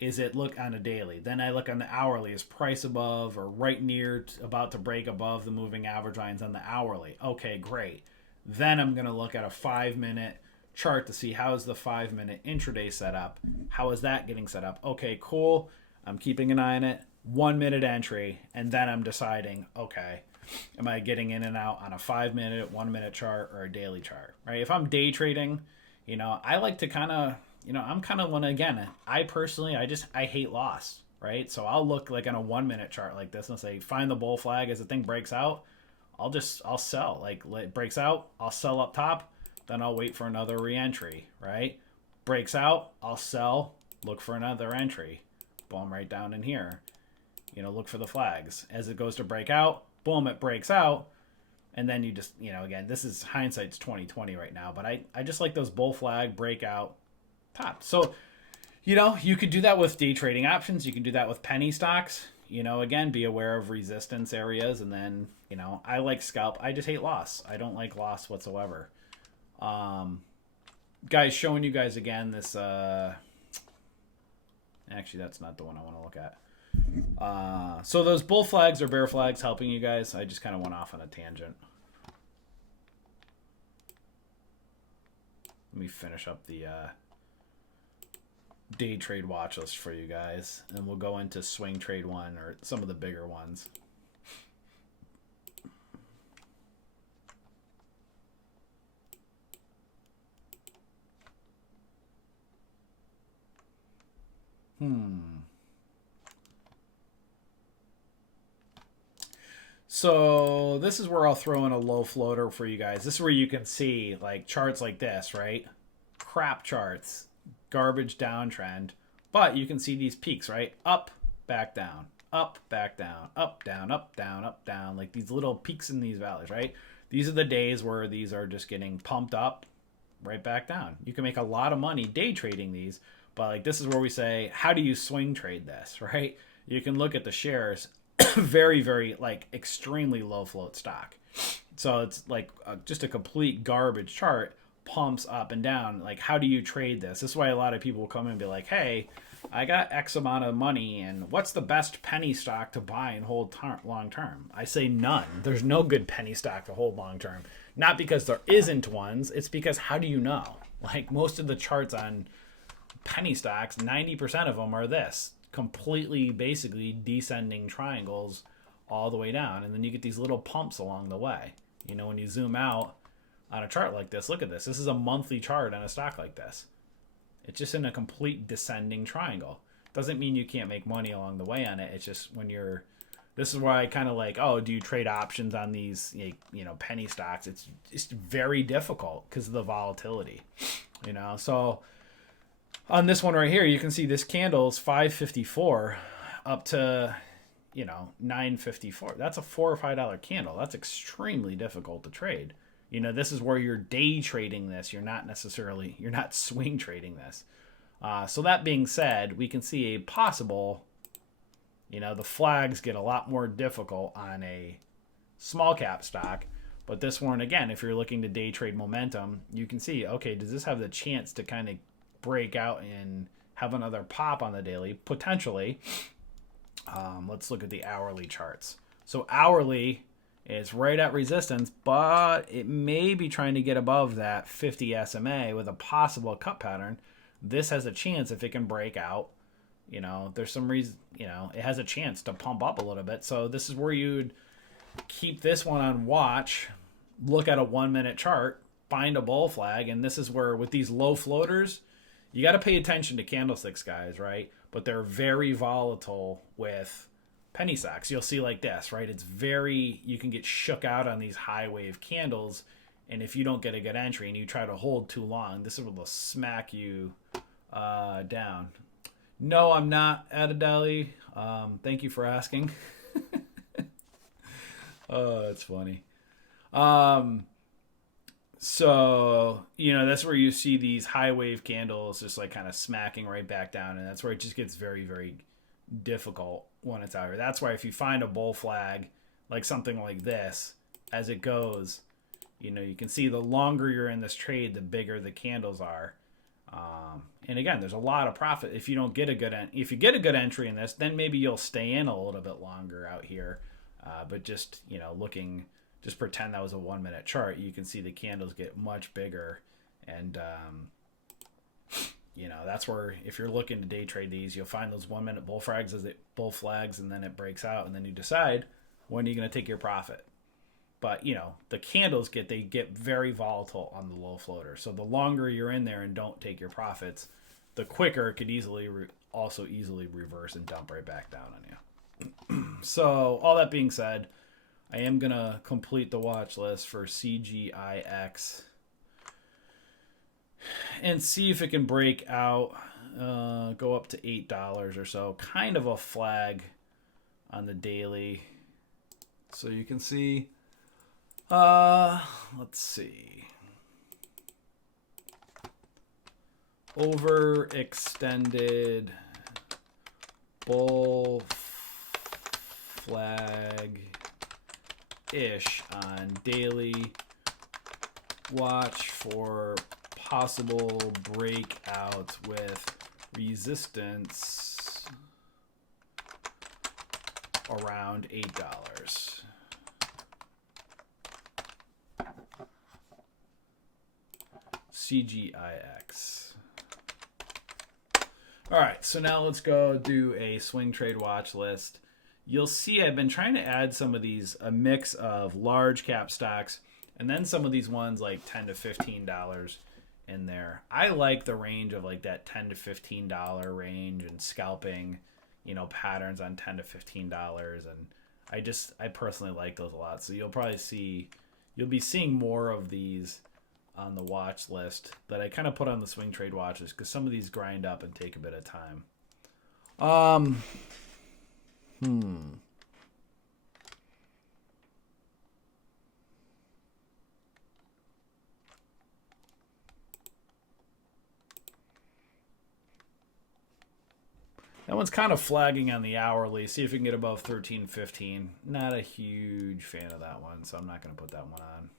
Is it look on a daily? Then I look on the hourly. Is price above or right near about to break above the moving average lines on the hourly? Okay, great. Then I'm going to look at a 5-minute chart to see how is the 5-minute intraday set up. How is that getting set up? Okay, cool. I'm keeping an eye on it. 1-minute entry. And then I'm deciding, okay, am I getting in and out on a 5-minute, 1-minute chart or a daily chart, right? If I'm day trading, I like to kind of, I'm kind of one, again, I personally, I hate loss, right? So I'll look like on a 1-minute chart like this and say, find the bull flag as the thing breaks out. I'll sell, like it breaks out, I'll sell up top, then I'll wait for another re-entry, right? Breaks out, I'll sell, look for another entry, boom, right down in here, look for the flags. As it goes to break out, boom, it breaks out. And then you just, again, this is hindsight's 2020 right now, but I just like those bull flag breakout top. So, you could do that with day trading options. You can do that with penny stocks. Again, be aware of resistance areas. And then, I like scalp. I just hate loss. I don't like loss whatsoever. Guys, showing you guys again this, actually, that's not the one I want to look at. So those bull flags or bear flags helping you guys. I just kind of went off on a tangent. Let me finish up the day trade watch list for you guys, and we'll go into swing trade one or some of the bigger ones. So this is where I'll throw in a low floater for you guys. This is where you can see like charts like this, right? Crap charts, garbage downtrend, but you can see these peaks, right? Up, back down, up, back down, up, down, up, down, up, down, like these little peaks in these valleys, right? These are the days where these are just getting pumped up, right back down. You can make a lot of money day trading these, but like this is where we say, how do you swing trade this, right? You can look at the shares, very, very like extremely low float stock. So it's like just a complete garbage chart, pumps up and down. Like, how do you trade this? This is why a lot of people will come in and be like, hey, I got X amount of money, and what's the best penny stock to buy and hold long term? I say none. There's no good penny stock to hold long term. Not because there isn't ones, it's because how do you know? Like, most of the charts on penny stocks, 90% of them are this. Completely, basically, descending triangles all the way down. And then you get these little pumps along the way. You know, when you zoom out on a chart like this, look at this. This is a monthly chart on a stock like this. It's just in a complete descending triangle. Doesn't mean you can't make money along the way on it. It's just when you're... This is why I kind of like, oh, do you trade options on these, you know, penny stocks? It's just very difficult because of the volatility, you know. So on this one right here, you can see this candle is 554 up to, you know, 954. That's a $4 or $5 candle. That's extremely difficult to trade. You know, this is where you're day trading this. You're not swing trading this. So that being said, we can see a possible, you know, the flags get a lot more difficult on a small cap stock. But this one, again, if you're looking to day trade momentum, you can see, okay, does this have the chance to kind of break out and have another pop on the daily? Potentially. Let's look at the hourly charts. So hourly is right at resistance, but it may be trying to get above that 50 SMA with a possible cut pattern. This has a chance if it can break out. You know, there's some reason, you know, it has a chance to pump up a little bit. So this is where you'd keep this one on watch, look at a 1 minute chart, find a bull flag. And this is where with these low floaters, you got to pay attention to candlesticks, guys, right? But they're very volatile with penny stocks. You'll see like this, right? It's very, you can get shook out on these high wave candles. And if you don't get a good entry and you try to hold too long, this is what will smack you down. No, I'm not at a deli. Thank you for asking. Oh, that's funny. So, you know, that's where you see these high wave candles just like kind of smacking right back down. And that's where it just gets very, very difficult when it's out here. That's why if you find a bull flag, like something like this, as it goes, you know, you can see the longer you're in this trade, the bigger the candles are. And again, there's a lot of profit if you don't get a good if you get a good entry in this, then maybe you'll stay in a little bit longer out here. But just, you know, just pretend that was a 1 minute chart. You can see the candles get much bigger, and you know, that's where if you're looking to day trade these, you'll find those 1 minute bull flags and then it breaks out, and then you decide when you're going to take your profit. But, you know, the candles get very volatile on the low floater. So the longer you're in there and don't take your profits, the quicker it could easily reverse and dump right back down on you. So all that being said, I am going to complete the watch list for CGIX and see if it can break out, go up to $8 or so. Kind of a flag on the daily. So you can see... let's see. Overextended bull flag-ish on daily. Watch for possible breakout with resistance around $8. CGIX. All right, so now let's go do a swing trade watch list. You'll see I've been trying to add some of these, a mix of large cap stocks, and then some of these ones like $10 to $15 in there. I like the range of like that $10 to $15 range and scalping, you know, patterns on $10 to $15, and I personally like those a lot. So you'll be seeing more of these on the watch list that I kind of put on the swing trade watches, because some of these grind up and take a bit of time. That one's kind of flagging on the hourly. See if we can get above 13.15. Not a huge fan of that one, so I'm not going to put that one on.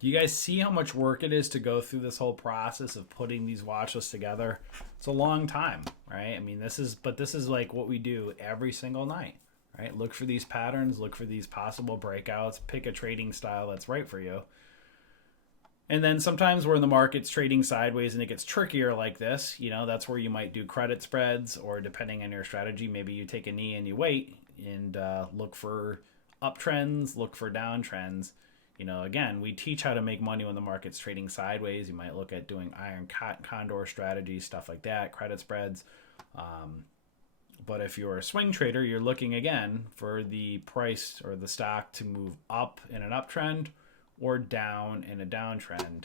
Do you guys see how much work it is to go through this whole process of putting these watch lists together? It's a long time, right? I mean, this is like what we do every single night, right? Look for these patterns, look for these possible breakouts, pick a trading style that's right for you. And then sometimes where the market's trading sideways and it gets trickier like this, you know, that's where you might do credit spreads, or depending on your strategy, maybe you take a knee and you wait and look for uptrends, look for downtrends. You know, again, we teach how to make money when the market's trading sideways. You might look at doing iron condor strategies, stuff like that, credit spreads. But if you're a swing trader, you're looking again for the price or the stock to move up in an uptrend or down in a downtrend.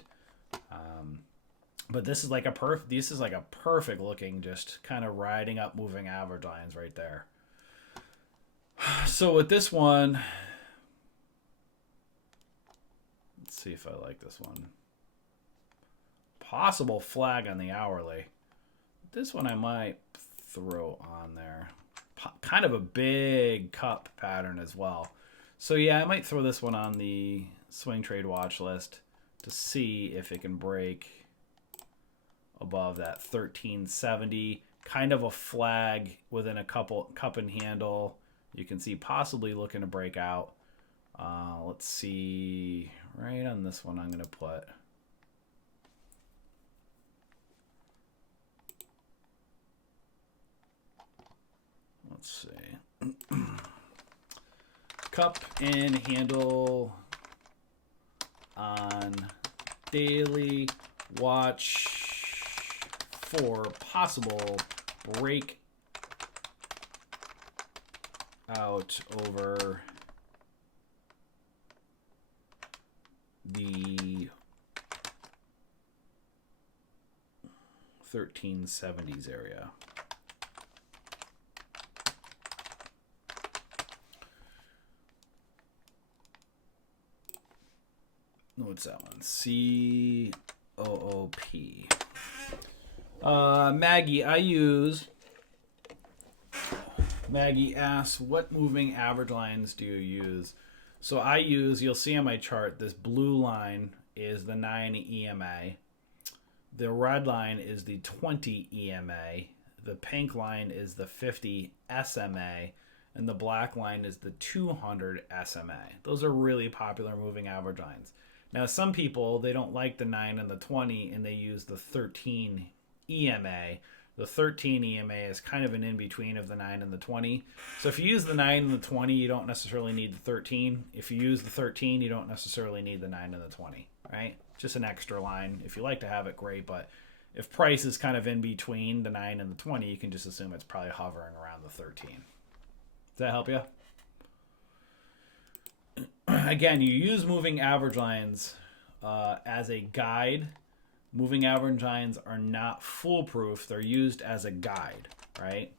But this is like a perfect looking, just kind of riding up moving average lines right there. So with this one, let's see if I like this one. Possible flag on the hourly. This one I might throw on there. Kind of a big cup pattern as well. So yeah, I might throw this one on the swing trade watch list to see if it can break above that 1370. Kind of a flag within a cup and handle. You can see possibly looking to break out. Let's see. Right on this one, I'm going to put. Let's see. Cup and handle on daily. Watch for possible break out over the 1370s area. What's that one? COOP. Maggie asks, what moving average lines do you use? So I use, you'll see on my chart, this blue line is the 9 EMA. The red line is the 20 EMA. The pink line is the 50 SMA. And the black line is the 200 SMA. Those are really popular moving average lines. Now, some people, they don't like the 9 and the 20, and they use the 13 EMA. The 13 EMA is kind of an in-between of the 9 and the 20. So if you use the 9 and the 20, you don't necessarily need the 13. If you use the 13, you don't necessarily need the 9 and the 20, right? Just an extra line. If you like to have it, great. But if price is kind of in between the 9 and the 20, you can just assume it's probably hovering around the 13. Does that help you? Again, you use moving average lines as a guide. Moving average lines are not foolproof. They're used as a guide, right?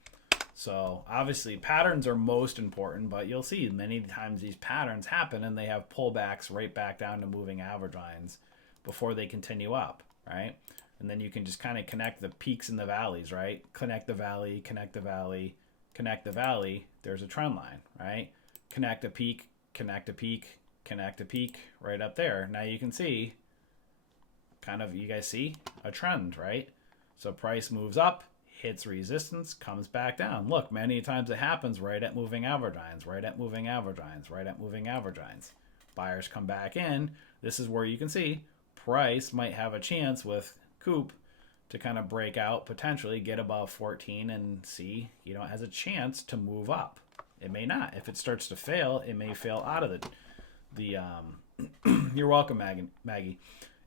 So obviously patterns are most important, but you'll see many times these patterns happen and they have pullbacks right back down to moving average lines before they continue up, right? And then you can just kind of connect the peaks and the valleys, right? Connect the valley, connect the valley, connect the valley. There's a trend line, right? Connect a peak, connect a peak, connect a peak right up there. Now you can see kind of, you guys see a trend, right? So price moves up, hits resistance, comes back down. Look, many times it happens right at moving average lines, right at moving average lines, right at moving average lines. Buyers come back in. This is where you can see price might have a chance with Coop to kind of break out, potentially get above 14 and see, you know, it has a chance to move up. It may not. If it starts to fail, it may fail out of the you're welcome, Maggie.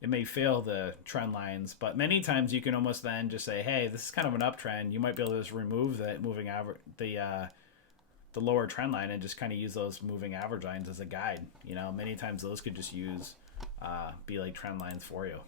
It may fail the trend lines, but many times you can almost then just say, hey, this is kind of an uptrend. You might be able to just remove the moving average, the lower trend line, and just kind of use those moving average lines as a guide. You know, many times those could just be like trend lines for you.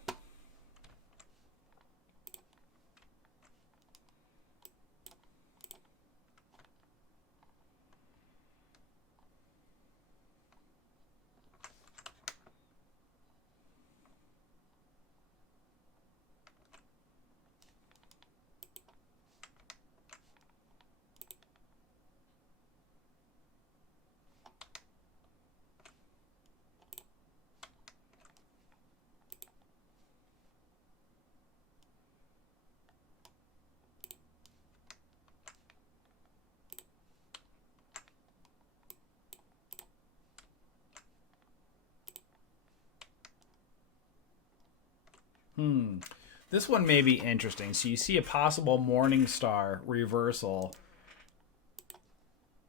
This one may be interesting. So you see a possible Morningstar reversal.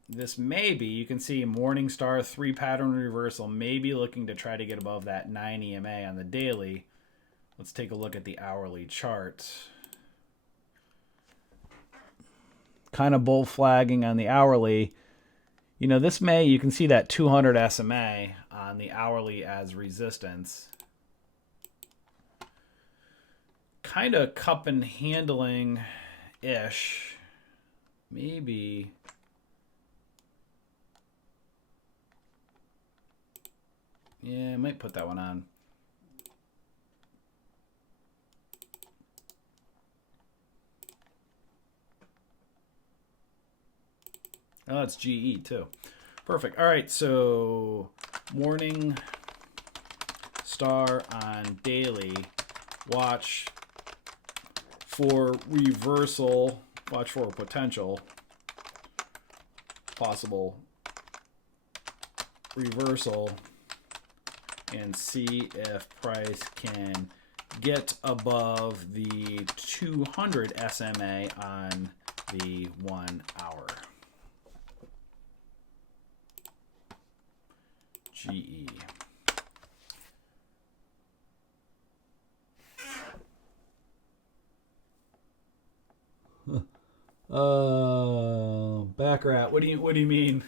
This may be, you can see Morningstar 3 pattern reversal, maybe looking to try to get above that 9 EMA on the daily. Let's take a look at the hourly chart. Kind of bull flagging on the hourly. You know, this may, you can see that 200 SMA on the hourly as resistance. Kind of cup and handling ish. Maybe. Yeah, I might put that one on. Oh, it's GE too. Perfect. All right, so Morning Star on daily. Watch for reversal. Watch for potential. Possible reversal. And see if price can get above the 200 SMA on the 1 hour. GE. Back rat. What do you mean?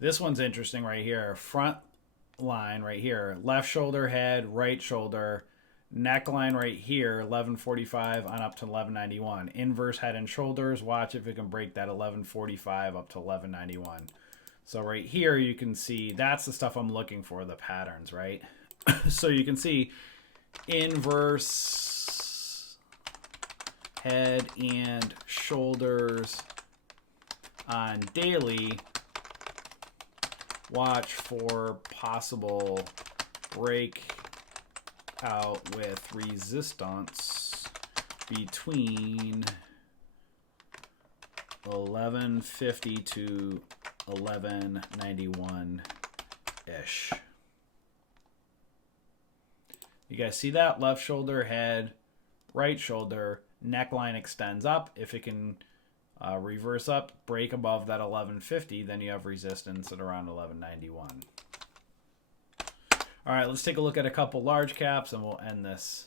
This one's interesting right here. Front line right here. Left shoulder, head, right shoulder. Neckline right here, 1145 on up to 1191. Inverse head and shoulders. Watch if it can break that 1145 up to 1191. So right here you can see that's the stuff I'm looking for, the patterns, right? So you can see inverse head and shoulders on daily. Watch for possible break out with resistance between 1150 to 1191 ish. You guys see that? Left shoulder, head, right shoulder, neckline extends up. If it can reverse up, break above that 1150, then you have resistance at around 1191. All right, let's take a look at a couple large caps and we'll end this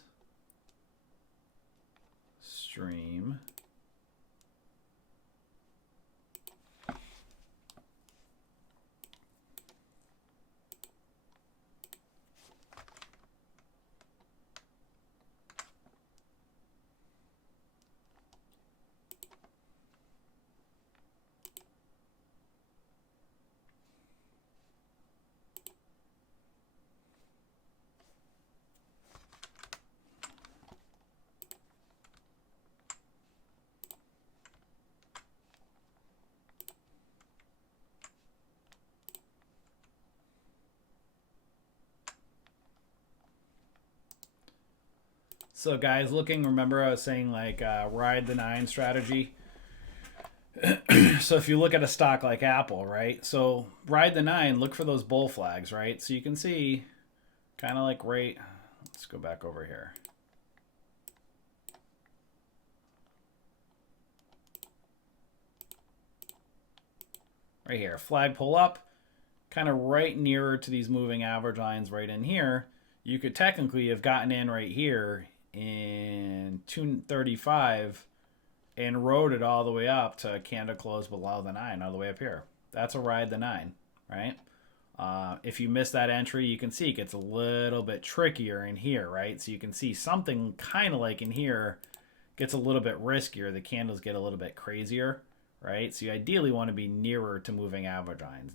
stream. So guys, remember I was saying like ride the nine strategy. So if you look at a stock like Apple, right? So ride the nine, look for those bull flags, right? So you can see kind of like right. Let's go back over here. Right here, flag pull up, kind of right nearer to these moving average lines right in here. You could technically have gotten in right here in 235 and rode it all the way up to a candle close below the 9, all the way up here. That's a ride the 9, right? If you miss that entry, you can see it gets a little bit trickier in here, right? So you can see something kind of like in here gets a little bit riskier. The candles get a little bit crazier, right? So you ideally want to be nearer to moving average lines,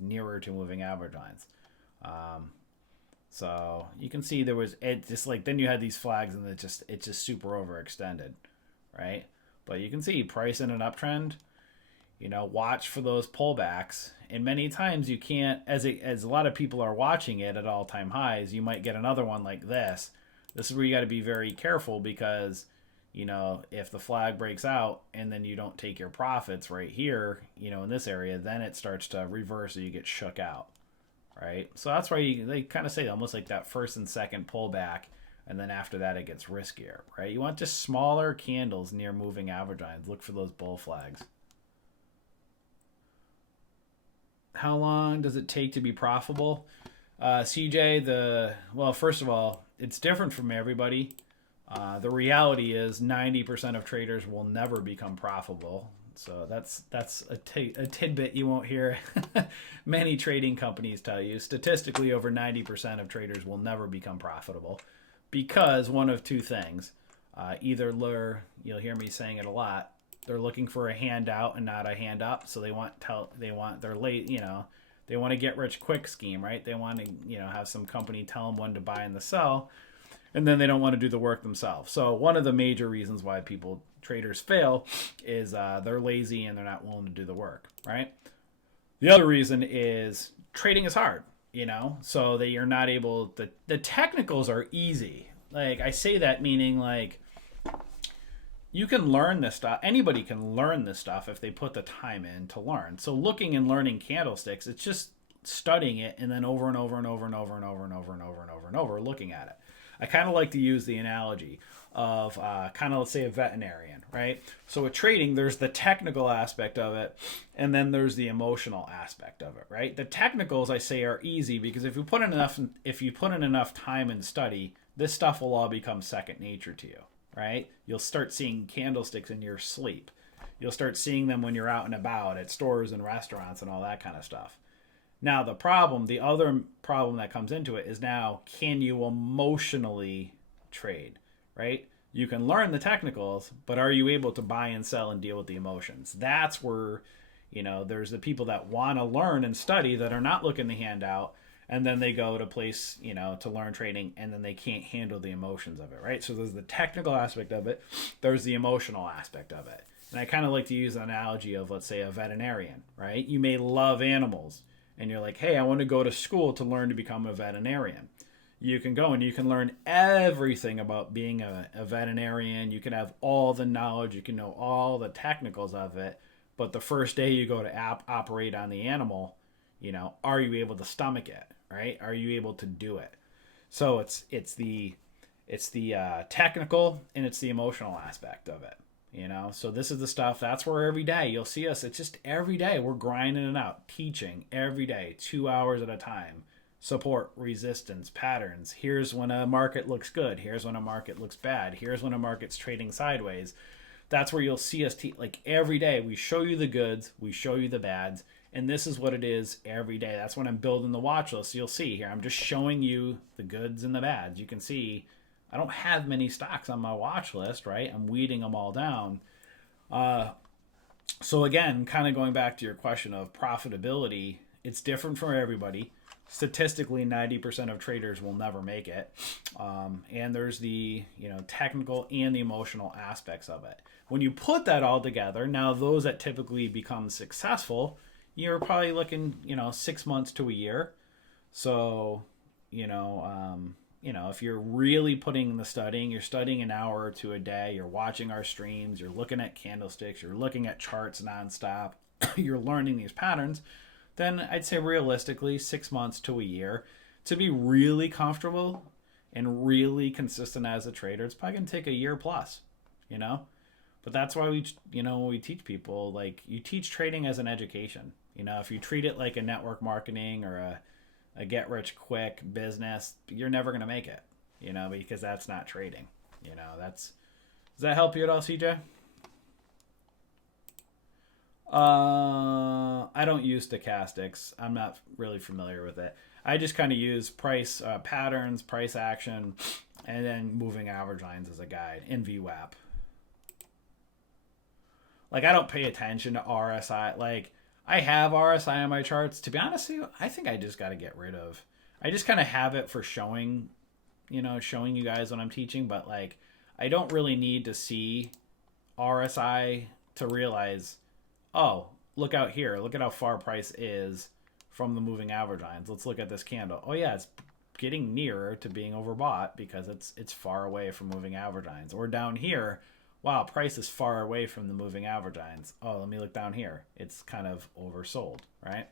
So you can see there was, it just like, then you had these flags and it's just super overextended, right? But you can see price in an uptrend, watch for those pullbacks. And many times you can't, as a lot of people are watching it at all-time highs, you might get another one like this. This is where you got to be very careful because, if the flag breaks out and then you don't take your profits right here, in this area, then it starts to reverse or you get shook out, right? So that's why they kind of say almost like that first and second pullback, and then after that it gets riskier, right? You want just smaller candles near moving average lines. Look for those bull flags. How long does it take to be profitable? CJ, well, first of all, it's different from everybody. The reality is 90% of traders will never become profitable. So that's a tidbit you won't hear many trading companies tell you. Statistically, over 90% of traders will never become profitable because one of two things. Either you'll hear me saying it a lot, they're looking for a handout and not a hand up. So they want they're late, they want to get rich quick scheme, right? They want to, have some company tell them when to buy and to sell, and then they don't want to do the work themselves. So one of the major reasons why traders fail is they're lazy and they're not willing to do the work, right? The other reason is trading is hard, so that you're not able, the technicals are easy. Like I say that meaning like you can learn this stuff. Anybody can learn this stuff if they put the time in to learn. So looking and learning candlesticks, it's just studying it and then over and over and over and over and over and over and over and over and over looking at it. I kind of like to use the analogy of let's say a veterinarian, right? So with trading, there's the technical aspect of it, and then there's the emotional aspect of it, right? The technicals I say are easy because if you put in enough time and study, this stuff will all become second nature to you, right? You'll start seeing candlesticks in your sleep. You'll start seeing them when you're out and about at stores and restaurants and all that kind of stuff. Now the other problem that comes into it is now, can you emotionally trade, right? You can learn the technicals, but are you able to buy and sell and deal with the emotions? That's where, there's the people that want to learn and study that are not looking to hand out, and then they go to place, to learn trading, and then they can't handle the emotions of it, right? So there's the technical aspect of it. There's the emotional aspect of it. And I kind of like to use the analogy of, let's say, a veterinarian, right? You may love animals, and you're like, hey, I want to go to school to learn to become a veterinarian. You can go and you can learn everything about being a veterinarian. You can have all the knowledge. You can know all the technicals of it. But the first day you go to operate on the animal, are you able to stomach it, right? Are you able to do it? So it's the technical and it's the emotional aspect of it. So this is the stuff, that's where every day you'll see us. It's just every day we're grinding it out, teaching every day, 2 hours at a time, support, resistance, patterns. Here's when a market looks good. Here's when a market looks bad. Here's when a market's trading sideways. That's where you'll see us like every day. We show you the goods, we show you the bads, and this is what it is every day. That's when I'm building the watch list. You'll see here, I'm just showing you the goods and the bads. You can see I don't have many stocks on my watch list, right? I'm weeding them all down. So again, kind of going back to your question of profitability, it's different for everybody. Statistically, 90% of traders will never make it. And there's the technical and the emotional aspects of it. When you put that all together, now those that typically become successful, you're probably looking 6 months to a year. So if you're really putting in the studying, you're studying an hour or two a day, you're watching our streams, you're looking at candlesticks, you're looking at charts nonstop, you're learning these patterns, then I'd say realistically 6 months to a year to be really comfortable and really consistent as a trader. It's probably going to take a year plus, you know? But that's why when we teach people, like, you teach trading as an education. If you treat it like a network marketing or a get rich quick business, you're never going to make it, because that's not trading. Does that help you at all, CJ? I don't use stochastics. I'm not really familiar with it. I just kind of use price patterns, price action, and then moving average lines as a guide in VWAP. Like, I don't pay attention to RSI. Like, I have RSI on my charts. To be honest with you, I think I just got to get rid of. I just kind of have it for showing you guys when I'm teaching, but like, I don't really need to see RSI to realize, oh, look out here. Look at how far price is from the moving average lines. Let's look at this candle. Oh yeah, it's getting nearer to being overbought because it's far away from moving average lines. Or down here, wow, price is far away from the moving average lines. Oh, let me look down here. It's kind of oversold, right?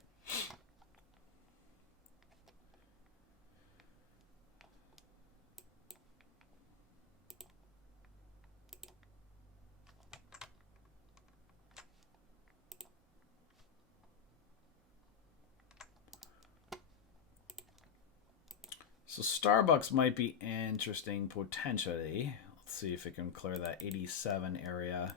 So Starbucks might be interesting potentially. Let's see if it can clear that 87 area.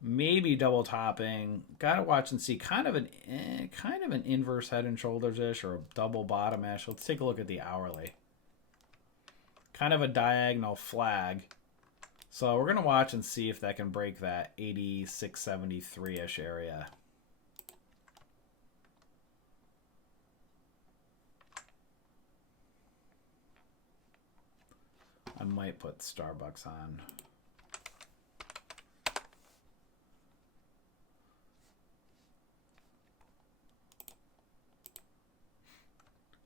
Maybe double topping. Gotta watch and see. Kind of an inverse head and shoulders ish or a double bottom ish. Let's take a look at the hourly. Kind of a diagonal flag. So we're going to watch and see if that can break that 86.73-ish area. I might put Starbucks on.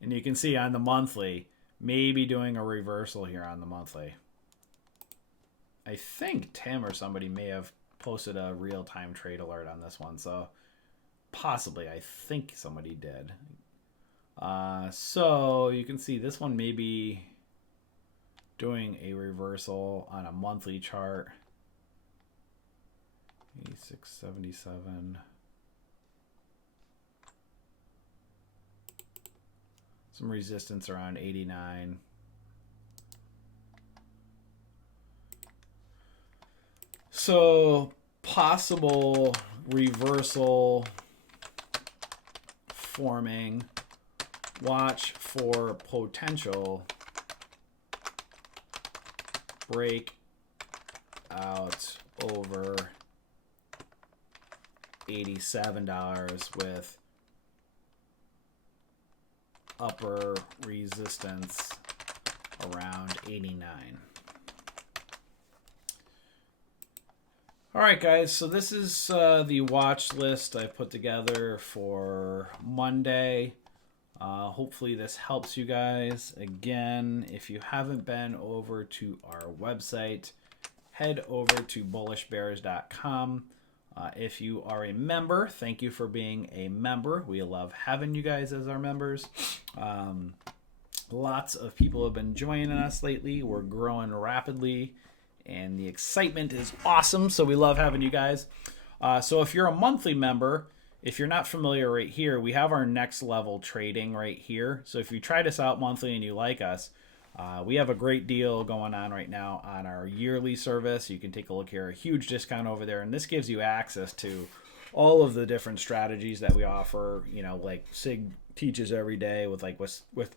And you can see on the monthly, maybe doing a reversal here on the monthly. I think Tim or somebody may have posted a real-time trade alert on this one, so possibly, I think somebody did. So you can see this one may be doing a reversal on a monthly chart. 86.77. Some resistance around 89. So possible reversal forming. Watch for potential break out over $87 with upper resistance around 89. All right, guys, so this is the watch list I put together for Monday. Hopefully this helps you guys. Again, if you haven't been over to our website, head over to bullishbears.com. If you are a member, thank you for being a member. We love having you guys as our members. Lots of people have been joining us lately. We're growing rapidly, and the excitement is awesome, so we love having you guys. So if you're a monthly member, if you're not familiar right here, we have our next level trading right here. So if you try this out monthly and you like us, we have a great deal going on right now on our yearly service. You can take a look here, a huge discount over there. And this gives you access to all of the different strategies that we offer, like Sig teaches every day with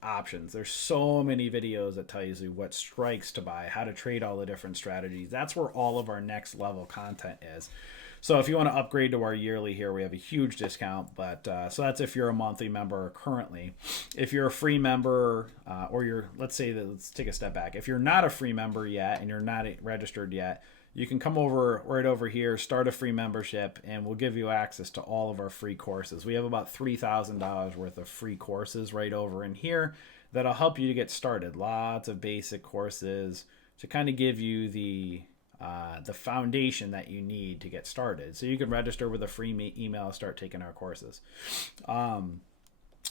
options. There's so many videos that tell you what strikes to buy, how to trade all the different strategies. That's where all of our next level content is. So if you want to upgrade to our yearly here, we have a huge discount. But so that's if you're a monthly member currently. If you're a free member or let's take a step back. If you're not a free member yet and you're not registered yet, you can come over right over here, start a free membership, and we'll give you access to all of our free courses. We have about $3,000 worth of free courses right over in here that'll help you to get started. Lots of basic courses to kind of give you the foundation that you need to get started. So you can register with a free email and start taking our courses.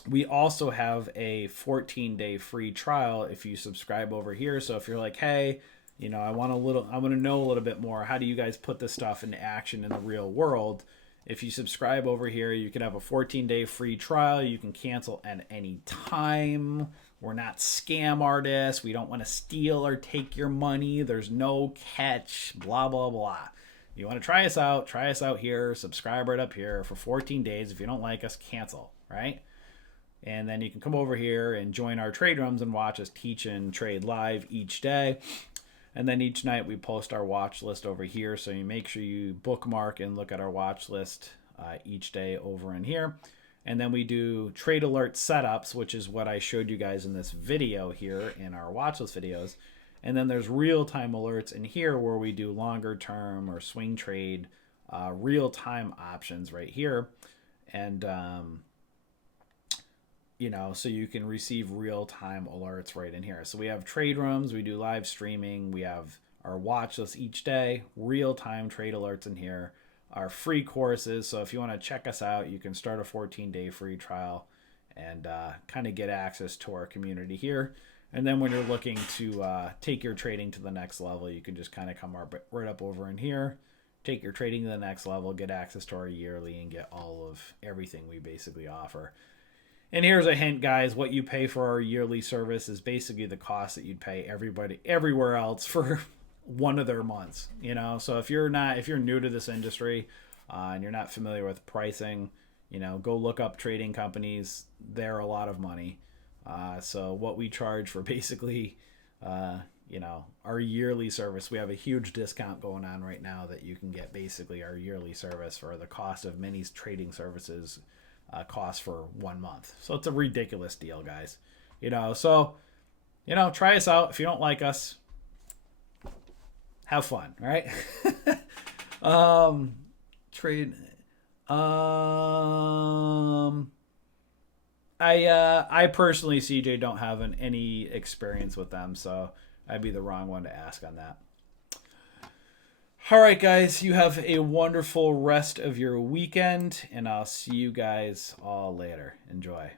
We also have a 14-day free trial if you subscribe over here. So if you're like, hey, I want to know a little bit more. How do you guys put this stuff into action in the real world? If you subscribe over here, you can have a 14-day free trial. You can cancel at any time. We're not scam artists. We don't want to steal or take your money. There's no catch, blah, blah, blah. You want to try us out here. Subscribe right up here for 14 days. If you don't like us, cancel, right? And then you can come over here and join our trade rooms and watch us teach and trade live each day. And then each night we post our watch list over here. So you make sure you bookmark and look at our watch list each day over in here. And then we do trade alert setups, which is what I showed you guys in this video here in our watch list videos. And then there's real-time alerts in here where we do longer term or swing trade real-time options right here. And so you can receive real-time alerts right in here. So we have trade rooms, we do live streaming, we have our watch list each day, real-time trade alerts in here, our free courses. So if you want to check us out, you can start a 14-day free trial and kind of get access to our community here. And then when you're looking to take your trading to the next level, you can just kind of come right up over in here, take your trading to the next level, get access to our yearly, and get all of everything we basically offer. And here's a hint, guys. What you pay for our yearly service is basically the cost that you'd pay everybody everywhere else for one of their months. So if you're new to this industry and you're not familiar with pricing, go look up trading companies. They're a lot of money. So what we charge for basically, our yearly service, we have a huge discount going on right now that you can get basically our yearly service for the cost of many trading services. Cost for 1 month. So it's a ridiculous deal, guys. Try us out. If you don't like us, have fun, right? Trade. I personally, CJ, don't have any experience with them, so I'd be the wrong one to ask on that. All right, guys, you have a wonderful rest of your weekend, and I'll see you guys all later. Enjoy.